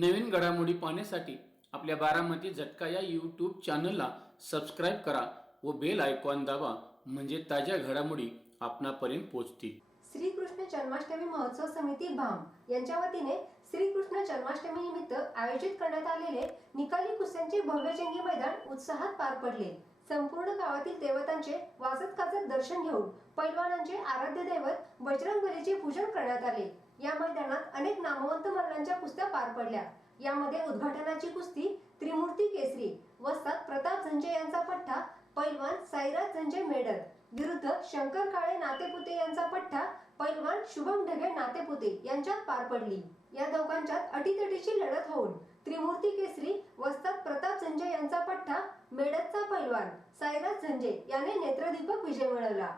नवीन घडामोडी पाहण्यासाठी आपल्या बारामती झटका या यूट्यूब चॅनलला सबस्क्राईब करा व बेल आयकॉन दाबा म्हणजे ताज्या घडामोडी आपणापर्यंत पोहोचतील. श्रीकृष्ण जन्माष्टमी महोत्सव समिती भाम यांच्या वतीने श्रीकृष्ण जन्माष्टमी निमित्त आयोजित करण्यात आलेले निकाली कुस्त्यांचे भव्यजंगी मैदान उत्साहात पार पडले. संपूर्ण गावातील देवतांचे वाजत काजत दर्शन घेऊन पैलवानांचे आराध्य दैवत बजरंगबलीचे पूजन करण्यात आले. या मैदानात अनेक नामवंत मल्लांच्या कुस्त्या पार पडल्या. यामध्ये उद्घाटनाची कुस्ती त्रिमूर्ती केसरी वस्तात प्रताप झंजे यांचा पठ्ठा पैलवान साईराज झंजे मेडल विरुद्ध शंकर काळे नातेपुते यांचा पठ्ठा पैलवान शुभम ढगे नातेपुते यांच्यात पार पडली. या दोघांच्यात अटीतटीची लढत होऊन त्रिमूर्ती केसरी वस्तात प्रताप झंजे यांचा पठ्ठा मेडतचा पैलवान साईराज झंजे याने नेत्रदीपक विजय मिळवला.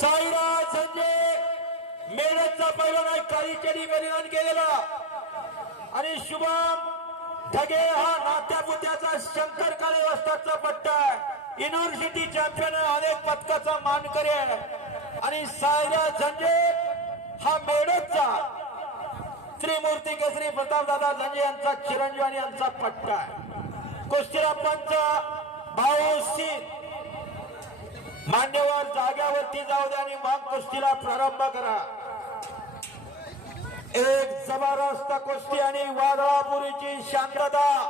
साईराज यांचा पहिला नाही काळीचेरी बलिदान केलेला. आणि शुभम ढगे हा नात्या पुत्याचा शंकर काळे वस्ताचा पट्टा युनिव्हर्सिटी चॅम्पियन अनेक पदकाचा मानकरी आहे. आणि सायरा झंजे हा मेडचा त्रिमूर्ती केसरी प्रतापदादा झंजे यांचा चिरंजीव आणि यांचा पट्टा आहे. कुस्तीला भाऊ सिंग. मान्यवर जाग्यावरती जाऊ द्या आणि मग कुस्तीला प्रारंभ करा. एक जबरदस्त कुस्ती आणि वादळापुरीची शांतता.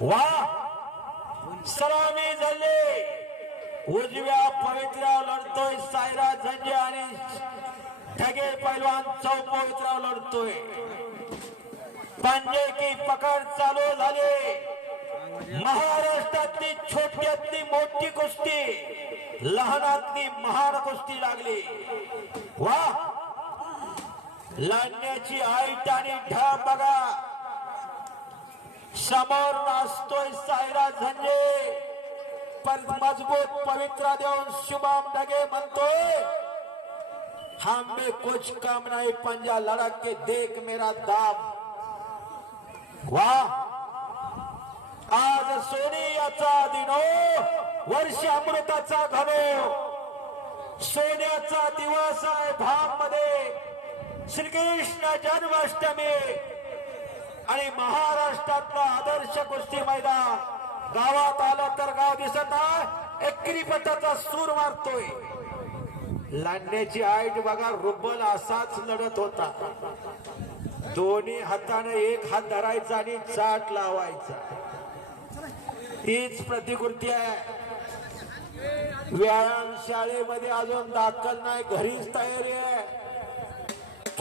वा! सलामी झाली. उजव्या पवित्र्या लढतोय सायरा झंजे आणि ठगे पैलवान चौपवित्र्यावर लढतोय. पंजे की पकड चालू झाली. महाराष्ट्रातली छोट्यातली मोठी कुस्ती लहानातली महान कुस्ती लागली. वा! लढण्याची आईट आणि ढा बघा. समोर नाचतोय सायरा झंजे पण मजबूत पवित्रा देऊन शुभम ढगे म्हणतोय हम कुछ कम नहीं पंजा लड़क के देख मेरा दाम. वाह. आज सोनियाचा दिनो वर्ष अमृताचा घनो. सोन्याचा दिवस आहे भाममध्ये श्रीकृष्ण जन्माष्टमी आणि महाराष्ट्रातलं आदर्श कुस्ती मैदान गावात आलं तर गाव दिसत आहे. एकरी पटाचा सूर मारतोय. लांडण्याची आईट बघा रुबल असाच लढत होता. दोन्ही हाताने एक हात धरायचा आणि चाट लावायचा. तीच प्रतिकृती आहे. व्यायाम शाळेमध्ये अजून दाखल नाही घरीच तयारी आहे.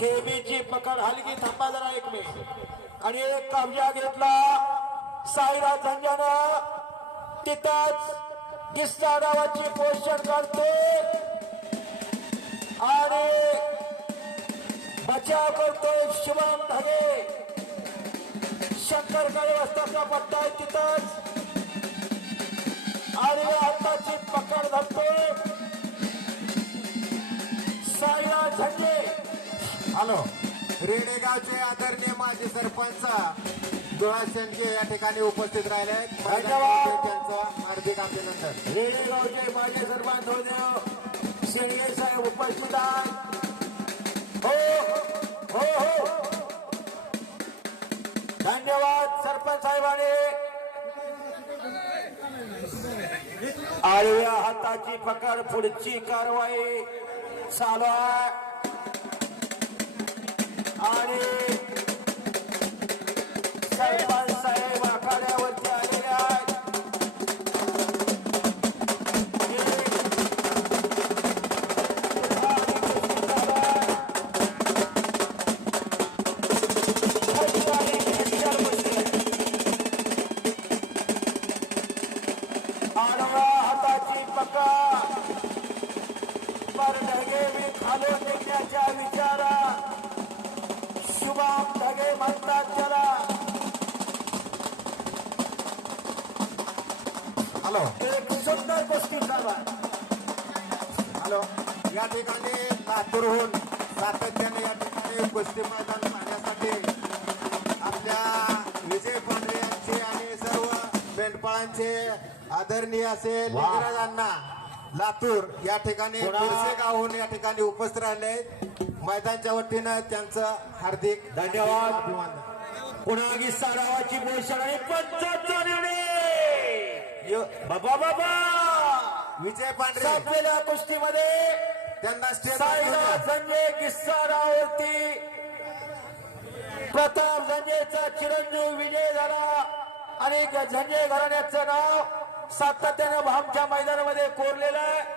खेबीची पकड हलकी थांबा जरा एक मिनिट. आणि एक कब्जा घेतला. साईरा झंजानं तिथंच किस्सा डावाची पोषण करते. आणि बचाव करतोय शिवम धागे शंकर काळे वस्ताचा पट्टा आहे तिथंच. हॅलो रेडेगावचे आदरणीय माजी सरपंच दुळाशंके या ठिकाणी उपस्थित राहिले. आहेत धन्यवाद. त्यांचं हार्दिक अभिनंदन. रेडेगावचे माजी सरपंच शेळगे साहेब उपस्थित आहेत. हो हो हो. धन्यवाद सरपंच साहेबांनी. आडव्या हाताची पकड पुढची कारवाई चालू आहे. आणि सरपंच आखाड्यावरती आलेले आहेत. आडवा हाताची पका पर ढगे मी खालो निघण्याच्या विचारात म्हणतात त्याला. हॅलो. एक सुंदर गोष्टी चालवा हॅलो. या ठिकाणी लातूरहून सातत्याने या ठिकाणी कुस्ती मैदान पाहण्यासाठी आपल्या विजय पांढरे यांचे आणि सर्व मेंढपाळांचे आदरणीय असे. लिंगराजांना लातूर या ठिकाणी गावहून या ठिकाणी उपस्थित राहिले. आहेत. मैदानच्या वतीनं त्यांचं हार्दिक धन्यवाद. पुन्हा गिस्सा डावाची पोषण आणि य- बाबा बाबा. विजय पांढरे. संपलेल्या कुस्तीमध्ये त्यांना संजय गिस्सा डावावरती प्रताप संजयचा चिरंजीव विजय झाला. आणि संजय घराण्याचं नाव सातत्यानं भामच्या मैदानामध्ये कोरलेलं आहे.